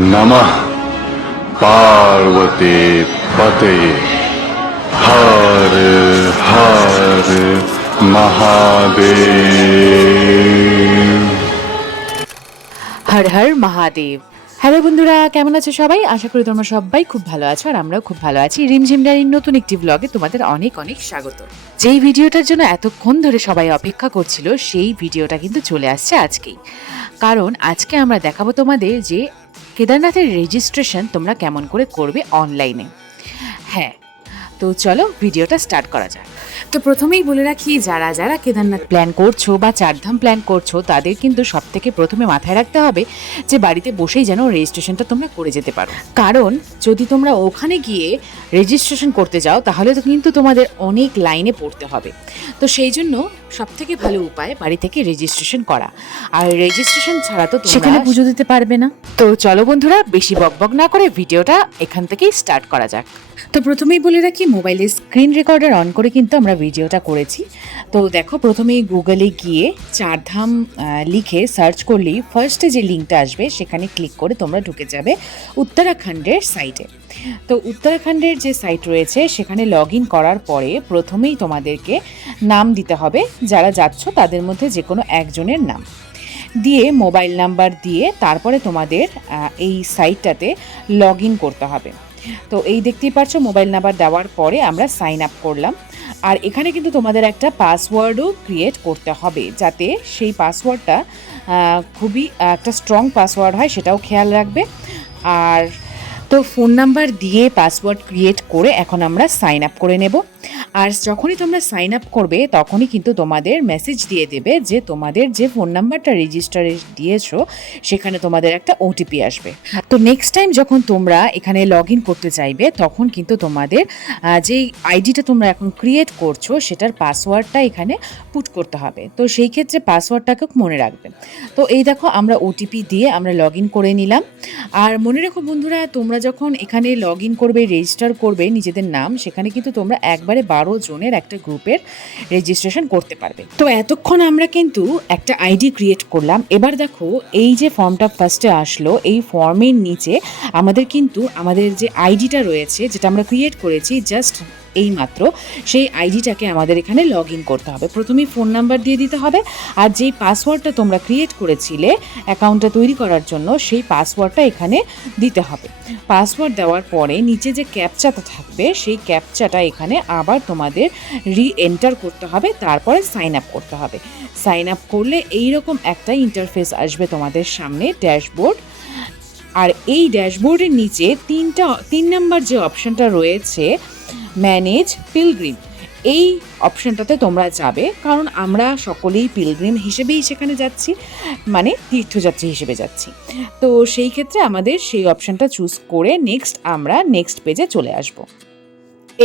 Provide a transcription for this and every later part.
नमः पार्वती पते हर हर महादेव। হর হর মহাদেব। হ্যালো বন্ধুরা, কেমন আছো সবাই? আশা করি তোমরা সবাই খুব ভালো আছো আর আমরাও খুব ভালো আছি। রিমঝিম ডায়েরির নতুন একটি ব্লগে তোমাদের অনেক অনেক স্বাগত। যেই ভিডিওটার জন্য এতক্ষণ ধরে সবাই অপেক্ষা করছিল সেই ভিডিওটা কিন্তু চলে আসছে আজকেই। কারণ আজকে আমরা দেখাবো তোমাদের যে কেদারনাথের রেজিস্ট্রেশন তোমরা কেমন করে করবে অনলাইনে। হ্যাঁ, তো চলো ভিডিওটা স্টার্ট করা যাক। তো প্রথমেই বলে রাখি, যারা যারা কেদারনাথ প্ল্যান করছো বা চারধাম প্ল্যান করছো তাদের কিন্তু সব থেকে প্রথমে মাথায় রাখতে হবে যে বাড়িতে বসেই যেন রেজিস্ট্রেশনটা তোমরা করে যেতে পারো। কারণ যদি তোমরা ওখানে গিয়ে রেজিস্ট্রেশন করতে যাও তাহলে তো কিন্তু তোমাদের অনেক লাইনে পড়তে হবে। তো সেই জন্য সব থেকে ভালো উপায় বাড়ি থেকে রেজিস্ট্রেশন করা। আর রেজিস্ট্রেশন ছাড়া তো সেখানে পুজো দিতে পারবে না। তো চলো বন্ধুরা, বেশি বকবক না করে ভিডিওটা এখান থেকেই স্টার্ট করা যাক। তো প্রথমেই বলে রাখি, মোবাইলের স্ক্রিন রেকর্ডার অন করে কিন্তু আমরা ভিডিওটা করেছি। তো দেখো, প্রথমেই গুগলে গিয়ে চারধাম লিখে সার্চ করলেই ফার্স্টে যে লিঙ্কটা আসবে সেখানে ক্লিক করে তোমরা ঢুকে যাবে উত্তরাখণ্ডের সাইটে। তো উত্তরাখণ্ডের যে সাইট রয়েছে সেখানে লগ ইন করার পরে প্রথমেই তোমাদেরকে নাম দিতে হবে। যারা যাচ্ছ তাদের মধ্যে যে কোনো একজনের নাম দিয়ে মোবাইল নাম্বার দিয়ে তারপরে তোমাদের এই সাইটটাতে লগ ইন করতে হবে। তো এই দেখতেই পাচ্ছ, মোবাইল নাম্বার দেওয়ার পরে আমরা সাইন আপ করলাম। আর এখানে কিন্তু তোমাদের একটা পাসওয়ার্ডও ক্রিয়েট করতে হবে, যাতে সেই পাসওয়ার্ডটা খুবই একটা স্ট্রং পাসওয়ার্ড হয়, সেটাও খেয়াল রাখবে। আর তো ফোন নাম্বার দিয়ে পাসওয়ার্ড ক্রিয়েট করে এখন আমরা সাইন আপ করে নেব। আর যখনই তোমরা সাইন আপ করবে তখনই কিন্তু তোমাদের মেসেজ দিয়ে দেবে যে তোমাদের যে ফোন নাম্বারটা রেজিস্টারে দিয়েছো সেখানে তোমাদের একটা ওটিপি আসবে। তো নেক্সট টাইম যখন তোমরা এখানে লগ ইন করতে চাইবে তখন কিন্তু তোমাদের যেই আইডিটা তোমরা এখন ক্রিয়েট করছো সেটার পাসওয়ার্ডটা এখানে পুট করতে হবে। তো সেই ক্ষেত্রে পাসওয়ার্ডটাকে মনে রাখবে। তো এই দেখো, আমরা ওটিপি দিয়ে আমরা লগ ইন করে নিলাম। আর মনে রেখো বন্ধুরা, তোমরা যখন এখানে লগ ইন করবে, রেজিস্টার করবে নিজেদের নাম, সেখানে কিন্তু তোমরা একবারে 12 জনের একটা গ্রুপের রেজিস্ট্রেশন করতে পারবে। তো এতক্ষণ আমরা কিন্তু একটা আইডি ক্রিয়েট করলাম। এবার দেখো, এই যে ফর্মটা ফার্স্টে আসলো, এই ফর্মের নিচে আমাদের কিন্তু আমাদের যে আইডিটা রয়েছে যেটা আমরা ক্রিয়েট করেছি জাস্ট এই মাত্র, সেই আইডিটাকে আমাদের এখানে লগ ইন করতে হবে। প্রথমেই ফোন নাম্বার দিয়ে দিতে হবে, আর যেই পাসওয়ার্ডটা তোমরা ক্রিয়েট করেছিলে অ্যাকাউন্টটা তৈরি করার জন্য সেই পাসওয়ার্ডটা এখানে দিতে হবে। পাসওয়ার্ড দেওয়ার পরে নিচে যে ক্যাপচাটা থাকবে সেই ক্যাপচাটা এখানে আবার তোমাদের এন্টার করতে হবে, তারপরে সাইন আপ করতে হবে। সাইন আপ করলে এইরকম একটা ইন্টারফেস আসবে তোমাদের সামনে, ড্যাশবোর্ড। আর এই ড্যাশবোর্ডের নিচে 3 নাম্বার যে অপশনটা রয়েছে, ম্যানেজ পিলগ্রিম, এই অপশনটাতে তোমরা যাবে। কারণ আমরা সকলেই পিলগ্রিম হিসেবেই সেখানে যাচ্ছি, মানে তীর্থযাত্রী হিসেবে যাচ্ছি। তো সেই ক্ষেত্রে আমাদের সেই অপশনটা চুজ করে আমরা নেক্সট পেজে চলে আসব।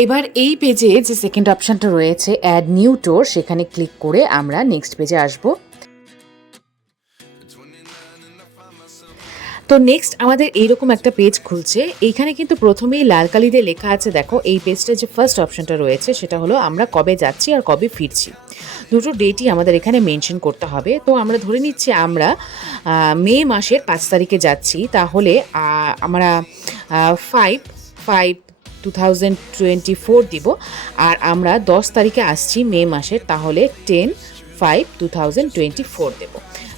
এবার এই পেজে যে সেকেন্ড অপশনটা রয়েছে অ্যাড নিউ ট্যুর, সেখানে ক্লিক করে আমরা নেক্সট পেজে আসব। তো নেক্সট আমাদের এইরকম একটা পেজ খুলছে। এইখানে কিন্তু প্রথমেই লাল কালিতে লেখা আছে, দেখো এই পেজটা যে ফার্স্ট অপশনটা রয়েছে সেটা হলো আমরা কবে যাচ্ছি আর কবে ফিরছি। দুটো ডেটই আমাদের এখানে মেনশন করতে হবে। তো আমরা ধরে নিচ্ছি আমরা মে মাসের 5 তারিখে যাচ্ছি, তাহলে আমরা 5/5/2024 দিব। আর আমরা 10 তারিখে আসছি মে মাসের, তাহলে 10/5/2024 দেব।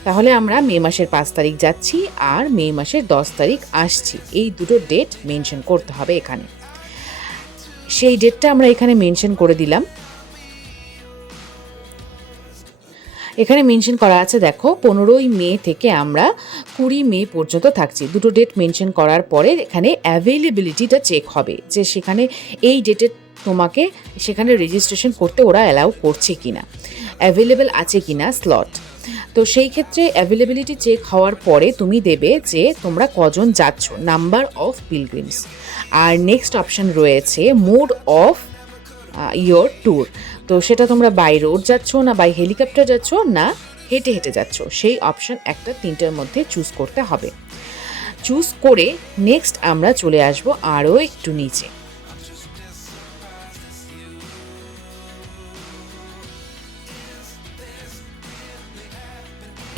তাহলে আমরা মে মাসের 5 তারিখ যাচ্ছি আর মে মাসের 10 তারিখ আসছি, এই দুটো ডেট মেনশন করতে হবে এখানে। সেই ডেটটা আমরা এখানে মেনশন করে দিলাম। এখানে মেনশন করা আছে, দেখো 15ই মে থেকে আমরা 20 মে পর্যন্ত থাকছি। দুটো ডেট মেনশন করার পরে এখানে অ্যাভেলেবিলিটিটা চেক হবে যে সেখানে এই ডেটে তোমাকে সেখানে রেজিস্ট্রেশন করতে ওরা অ্যালাউ করছে কিনা, অ্যাভেলেবেল আছে কিনা স্লট। তো সেই ক্ষেত্রে অ্যাভেলেবিলিটি চেক হওয়ার পরে তুমি দেবে যে তোমরা কজন যাচ্ছ, নাম্বার অফ পিলগ্রিমস। আর নেক্সট অপশন রয়েছে মোড অফ ইয়োর ট্যুর। তো সেটা তোমরা বাই রোড যাচ্ছ না বাই হেলিকপ্টার যাচ্ছ না হেঁটে হেঁটে যাচ্ছ, সেই অপশন একটা 3টার মধ্যে চুজ করতে হবে। চুজ করে নেক্সট আমরা চলে আসব আরও একটু নিচে।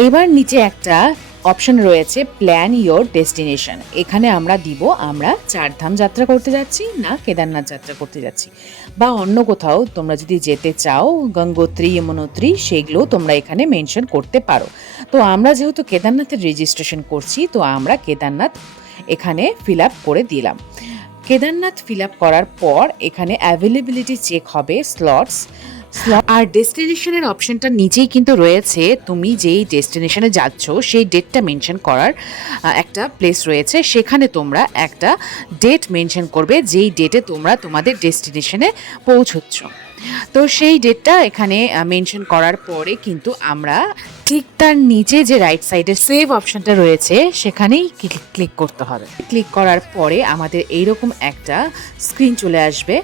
এবার নিচে একটা অপশন রয়েছে প্ল্যান ইয়োর ডেস্টিনেশন। এখানে আমরা দিব আমরা চারধাম যাত্রা করতে যাচ্ছি না কেদারনাথ যাত্রা করতে যাচ্ছি, বা অন্য কোথাও তোমরা যদি যেতে চাও গঙ্গোত্রী যমুনোত্রী সেগুলো তোমরা এখানে মেনশন করতে পারো। তো আমরা যেহেতু কেদারনাথের রেজিস্ট্রেশন করছি তো আমরা কেদারনাথ এখানে ফিল আপ করে দিলাম। কেদারনাথ ফিল আপ করার পর এখানে অ্যাভেলেবিলিটি চেক হবে, স্লটস আর ডেস্টিনেশনের অপশনটা নিচেই কিন্তু রয়েছে। তুমি যেই ডেস্টিনেশনে যাচ্ছ সেই ডেটটা মেনশন করার একটা প্লেস রয়েছে, সেখানে তোমরা একটা ডেট মেনশন করবে যেই ডেটে তোমরা তোমাদের ডেস্টিনেশনে পৌঁছচ্ছ। তো সেই ডেটটা এখানে মেনশন করার পরে কিন্তু আমরা ঠিক তার নিচে যে রাইট সাইডে সেভ অপশনটা রয়েছে সেখানেই ক্লিক করতে হবে। ক্লিক করার পরে আমাদের এইরকম একটা স্ক্রিন চলে আসবে।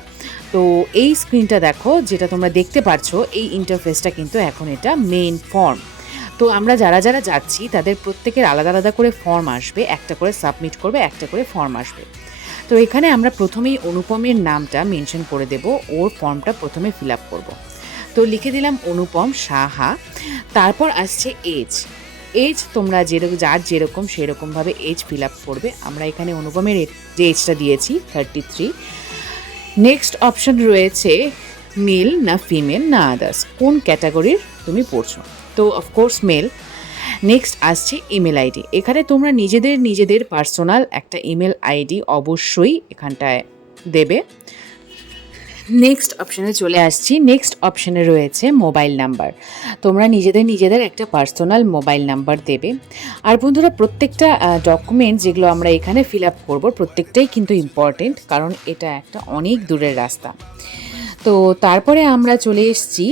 তো এই স্ক্রিনটা দেখো, যেটা তোমরা দেখতে পারছো এই ইন্টারফেসটা কিন্তু এখন এটা মেইন ফর্ম। তো আমরা যারা যারা যাচ্ছি তাদের প্রত্যেকের আলাদা আলাদা করে ফর্ম আসবে, একটা করে সাবমিট করবে, একটা করে ফর্ম আসবে। তো এখানে আমরা প্রথমেই অনুপমের নামটা মেনশন করে দেব, ওর ফর্মটা প্রথমে ফিল আপ করবো। তো লিখে দিলাম অনুপম সাহা। তারপর আসছে এজ তোমরা যার যেরকম সেরকমভাবে এজ ফিল আপ করবে। আমরা এখানে অনুপমের যে এজটা দিয়েছি 33। নেক্সট অপশন রয়েছে মেল না ফিমেল না আদার্স, কোন ক্যাটাগরির তুমি পড়ছো। তো অফকোর্স মেল। নেক্সট আসছে ইমেল আইডি। এখানে তোমরা নিজেদের পার্সোনাল একটা ইমেল আইডি অবশ্যই এখানটায় দেবে। নেক্সট অপশানে চলে আসছি। নেক্সট অপশানে রয়েছে মোবাইল নাম্বার। তোমরা নিজেদের একটা পার্সোনাল মোবাইল নাম্বার দেবে। আর বন্ধুরা, প্রত্যেকটা ডকুমেন্ট যেগুলো আমরা এখানে ফিল আপ করবো প্রত্যেকটাই কিন্তু ইম্পর্টেন্ট, কারণ এটা একটা অনেক দূরের রাস্তা। তো তারপরে আমরা চলে এসেছি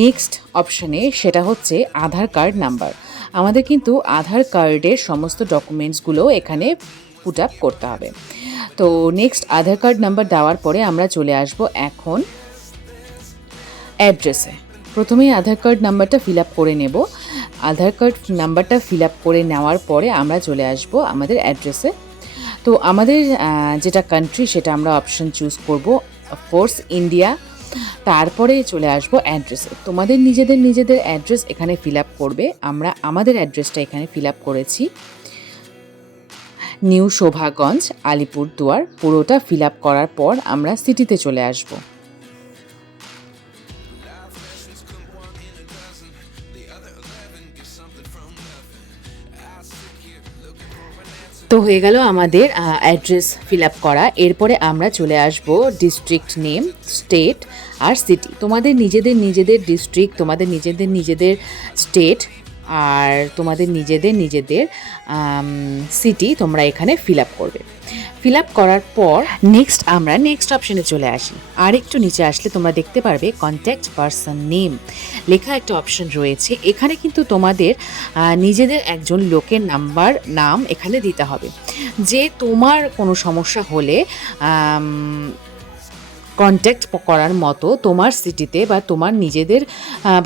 নেক্সট অপশানে, সেটা হচ্ছে আধার কার্ড নাম্বার। আমাদের কিন্তু আধার কার্ডের সমস্ত ডকুমেন্টসগুলো এখানে পুট আপ করতে হবে। তো নেক্সট আধার কার্ড নাম্বার দেওয়ার পরে আমরা চলে আসব এখন অ্যাড্রেসে। প্রথমেই আধার কার্ড নাম্বারটা ফিল আপ করে নেব। আধার কার্ড নাম্বারটা ফিল আপ করে নেওয়ার পরে আমরা চলে আসব আমাদের অ্যাড্রেসে। তো আমাদের যেটা কান্ট্রি সেটা আমরা অপশন চুজ করব, অফকোর্স ইন্ডিয়া। তারপরে চলে আসব অ্যাড্রেসে। তোমাদের নিজেদের অ্যাড্রেস এখানে ফিল আপ করবে। আমরা আমাদের অ্যাড্রেসটা এখানে ফিল আপ করেছি নিউ শোভাগঞ্জ, আলিপুরদুয়ার। পুরোটা ফিল আপ করার পর আমরা সিটিতে চলে আসব। তো হয়ে গেল আমাদের অ্যাড্রেস ফিল আপ করা। এরপরে আমরা চলে আসব ডিস্ট্রিক্ট নেম, স্টেট আর সিটি। তোমাদের নিজেদের ডিস্ট্রিক্ট, তোমাদের নিজেদের স্টেট আর তোমাদের নিজেদের সিটি তোমরা এখানে ফিল আপ করবে। ফিল আপ করার পর আমরা নেক্সট অপশনে চলে আসি। আর একটু নিচে আসলে তোমরা দেখতে পারবে কন্ট্যাক্ট পারসন নেম লেখা একটা অপশন রয়েছে। এখানে কিন্তু তোমাদের নিজেদের একজন লোকের নাম এখানে দিতে হবে, যে তোমার কোনো সমস্যা হলে কন্ট্যাক্ট করার মতো তোমার সিটিতে বা তোমার নিজেদের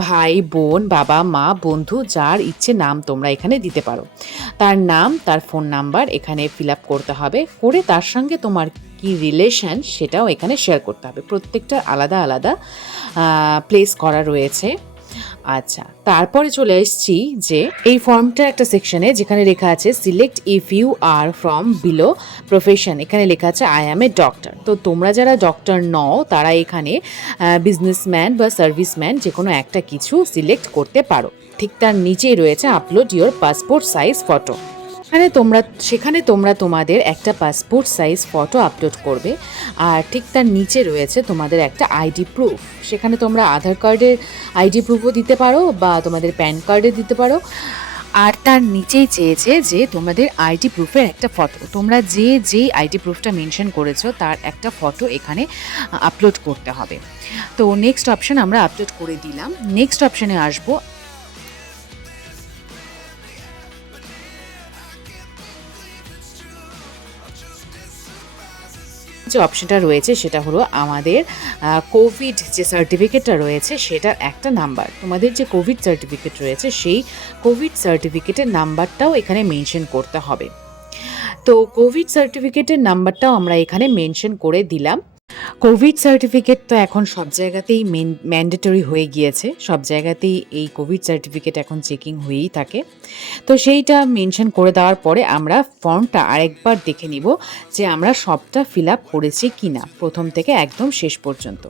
ভাই বোন বাবা মা বন্ধু যার ইচ্ছে নাম তোমরা এখানে দিতে পারো। তার নাম, তার ফোন নাম্বার এখানে ফিল আপ করতে হবে, করে তার সঙ্গে তোমার কি রিলেশন সেটাও এখানে শেয়ার করতে হবে। প্রত্যেকটা আলাদা আলাদা প্লেস করা রয়েছে। আচ্ছা, তারপরে চলে এসেছি যে এই ফর্মটা একটা সেকশনে যেখানে লেখা আছে select if you are from below profession. এখানে লেখা আছে আই অ্যাম এ ডক্টর। তো তোমরা যারা ডক্টর নও তারা এখানে বিজনেসম্যান বা সার্ভিসম্যান যে কোনো একটা কিছু সিলেক্ট করতে পারো। ঠিক তার নিচেই রয়েছে upload your passport size photo. সেখানে তোমরা তোমাদের একটা পাসপোর্ট সাইজ ফটো আপলোড করবে। আর ঠিক তার নিচে রয়েছে তোমাদের একটা আইডি প্রুফ। সেখানে তোমরা আধার কার্ডের আইডি প্রুফও দিতে পারো বা তোমাদের প্যান কার্ডে দিতে পারো। আর তার নিচেই চেয়েছে যে তোমাদের আইডি প্রুফের একটা ফটো, তোমরা যে আইডি প্রুফটা মেনশন করেছো তার একটা ফটো এখানে আপলোড করতে হবে। তো নেক্সট অপশন আমরা আপলোড করে দিলাম। নেক্সট অপশনে আসবো। যে অপশনটা রয়েছে সেটা হলো আমাদের কোভিড যে সার্টিফিকেটটা রয়েছে সেটার একটা নাম্বার। তোমাদের যে কোভিড সার্টিফিকেট রয়েছে সেই কোভিড সার্টিফিকেটের নাম্বারটাও এখানে মেনশন করতে হবে। তো কোভিড সার্টিফিকেটের নাম্বারটাও আমরা এখানে মেনশন করে দিলাম। কোভিড সার্টিফিকেট তো এখন সব জায়গাতেই ম্যান্ডেটরি হয়ে গিয়েছে, সব জায়গাতেই এই কোভিড সার্টিফিকেট এখন চেকিং হয়েই থাকে। তো সেইটা মেনশন করে দেওয়ার পরে আমরা ফর্মটা আরেকবার দেখে নিব যে আমরা সবটা ফিল আপ করেছি কি না, প্রথম থেকে একদম শেষ পর্যন্ত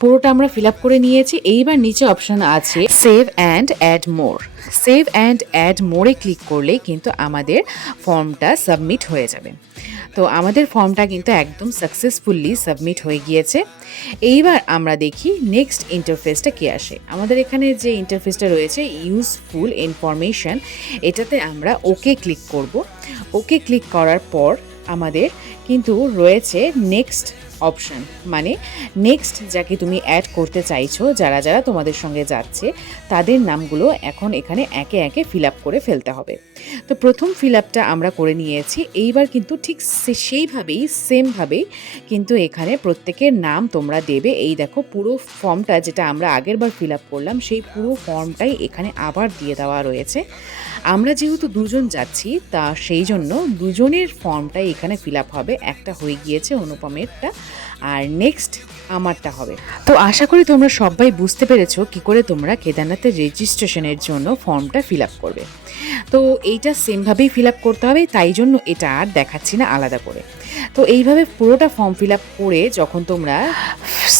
পুরোটা আমরা ফিল আপ করে নিয়েছি। এইবার নিচে অপশান আছে save and add more. Save and add মোরে ক্লিক করলেই কিন্তু আমাদের ফর্মটা সাবমিট হয়ে যাবে। তো আমাদের ফর্মটা কিন্তু একদম সাকসেসফুলি সাবমিট হয়ে গিয়েছে। এইবার আমরা দেখি নেক্সট ইন্টারফেসটা কি আসে। আমাদের এখানে যে ইন্টারফেসটা রয়েছে ইউজফুল ইনফরমেশন, এটাতে আমরা ওকে ক্লিক করব। ওকে ক্লিক করার পর আমাদের কিন্তু রয়েছে নেক্সট অপশান, মানে নেক্সট যাকে তুমি অ্যাড করতে চাইছো, যারা যারা তোমাদের সঙ্গে যাচ্ছে তাদের নামগুলো এখন এখানে একে একে ফিল আপ করে ফেলতে হবে। তো প্রথম ফিল আপটা আমরা করে নিয়েছি। এইবার কিন্তু ঠিক সেইভাবেই সেমভাবেই কিন্তু এখানে প্রত্যেকের নাম তোমরা দেবে। এই দেখো পুরো ফর্মটা যেটা আমরা আগের বার ফিল আপ করলাম সেই পুরো ফর্মটাই এখানে আবার দিয়ে দেওয়া রয়েছে। আমরা যেহেতু দুজন যাচ্ছি তা সেই জন্য দুজনের ফর্মটাই এখানে ফিল আপ হবে। একটা হয়ে গিয়েছে অনুপমেরটা, আর নেক্সট আমারটা হবে। তো আশা করি তোমরা সবাই বুঝতে পেরেছো কি করে তোমরা কেদারনাথের রেজিস্ট্রেশনের জন্য ফর্মটা ফিল আপ করবে। তো এইটা সেমভাবেই ফিল আপ করতে হবে, তাই জন্য এটা আর দেখাচ্ছি না আলাদা করে। তো এইভাবে পুরোটা ফর্ম ফিল আপ করে যখন তোমরা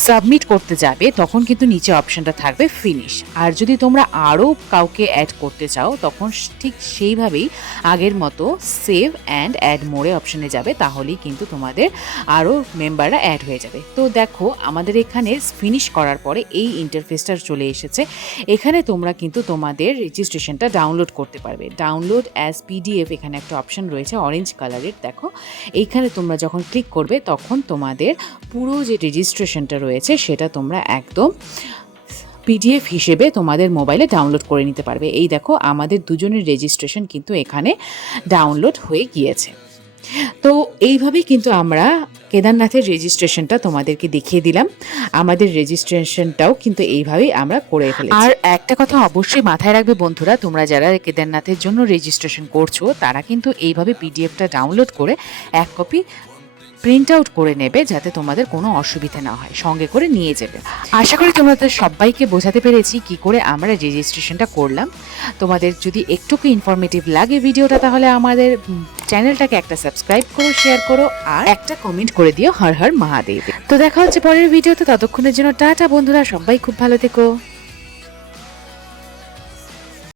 সাবমিট করতে যাবে তখন কিন্তু নিচে অপশানটা থাকবে ফিনিশ। আর যদি তোমরা আরও কাউকে অ্যাড করতে চাও তখন ঠিক সেইভাবেই আগের মতো সেভ অ্যান্ড অ্যাড মোরে অপশানে যাবে, তাহলেই কিন্তু তোমাদের আরও মেম্বাররা অ্যাড হয়ে যাবে। তো দেখো আমাদের এখানে ফিনিশ করার পরে এই ইন্টারফেসটা চলে এসেছে। এখানে তোমরা কিন্তু তোমাদের রেজিস্ট্রেশনটা ডাউনলোড করতে পারবে। ডাউনলোড অ্যাজ পিডিএফ এখানে একটা অপশান রয়েছে অরেঞ্জ কালারের, দেখো এইখানে তোমরা যখন ক্লিক করবে তখন তোমাদের পুরো যে রেজিস্ট্রেশনটা রয়েছে সেটা তোমরা একদম পিডিএফ হিসেবে তোমাদের মোবাইলে ডাউনলোড করে নিতে পারবে। এই দেখো আমাদের দুজনের রেজিস্ট্রেশন কিন্তু এখানে ডাউনলোড হয়ে গিয়েছে। তো এইভাবেই কিন্তু আমরা কেদারনাথের রেজিস্ট্রেশনটা তোমাদেরকে দেখিয়ে দিলাম। আমাদের রেজিস্ট্রেশনটাও কিন্তু এইভাবেই আমরা করে ফেলেছি। আর একটা কথা অবশ্যই মাথায় রাখবে বন্ধুরা, তোমরা যারা কেদারনাথের জন্য রেজিস্ট্রেশন করছো তারা কিন্তু এইভাবে পিডিএফটা ডাউনলোড করে এক কপি প্রিন্ট আউট করে নেবে, যাতে তোমাদের কোনো অসুবিধা না হয়, সঙ্গে করে নিয়ে যাবে। আশা করি তোমাদের সবাইকে বোঝাতে পেরেছি কি করে আমরা রেজিস্ট্রেশনটা করলাম। তোমাদের যদি একটুকু ইনফরমেটিভ লাগে ভিডিওটা তাহলে আমাদের চ্যানেলটাকে একটা সাবস্ক্রাইব করো, শেয়ার করো আর একটা কমেন্ট করে দিও হর হর মহাদেব। তো দেখা হচ্ছে পরের ভিডিওতে, ততক্ষণের জন্য টাটা বন্ধুরা, সবাই খুব ভালো থেকো।